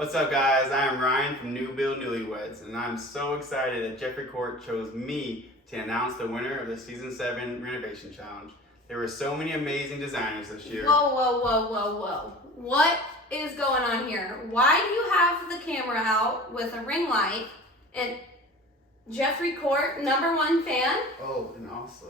What's up, guys? I am Ryan from Newbuild Newlyweds, and I'm so excited that Jeffrey Court chose me to announce the winner of the Season 7 Renovation Challenge. There were so many amazing designers this year. Whoa. What is going on here? Why do you have the camera out with a ring light and Jeffrey Court, #1 fan? Oh, and also...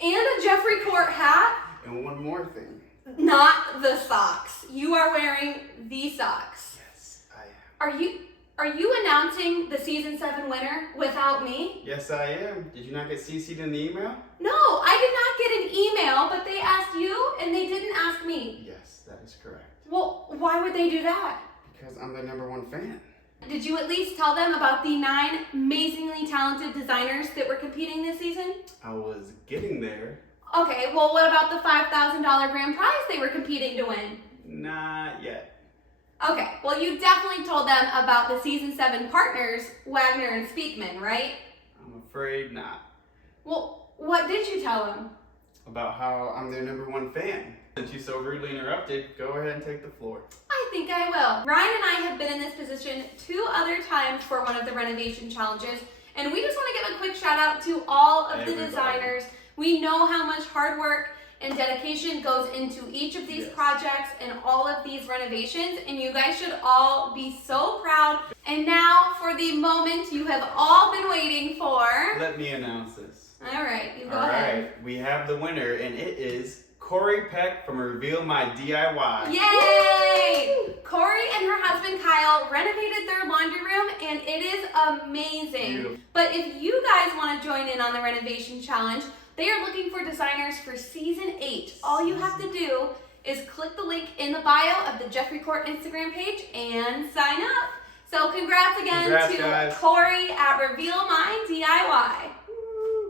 And a Jeffrey Court hat? And one more thing. Not the socks. You are wearing the socks. Yes, I am. Are you announcing the Season 7 winner without me? Yes, I am. Did you not get CC'd in the email? No, I did not get an email, but they asked you and they didn't ask me. Yes, that is correct. Well, why would they do that? Because I'm the #1 fan. Did you at least tell them about the 9 amazingly talented designers that were competing this season? I was getting there. Okay, well, what about the $5,000 grand prize they were competing to win? Not yet. Okay, well, you definitely told them about the Season 7 partners, Wagner and Speakman, right? I'm afraid not. Well, what did you tell them? About how I'm their #1 fan. Since you so rudely interrupted, go ahead and take the floor. I think I will. Ryan and I have been in this position 2 other times for one of the renovation challenges, and we just want to give a quick shout out to all of the designers. We know how much hard work and dedication goes into each of these projects and all of these renovations, and you guys should all be so proud. And now for the moment you have all been waiting for. Let me announce this. All right, you go All ahead. right, we have the winner, and it is Corey Peck from Reveal My DIY. Yay! Corey and her husband Kyle renovated their laundry room, and it is amazing. Beautiful. But if you guys want to join in on the renovation challenge, they are looking for designers for Season 8. All you have to do is click the link in the bio of the Jeffrey Court Instagram page and sign up. So congrats again to guys. Corey at Reveal My DIY.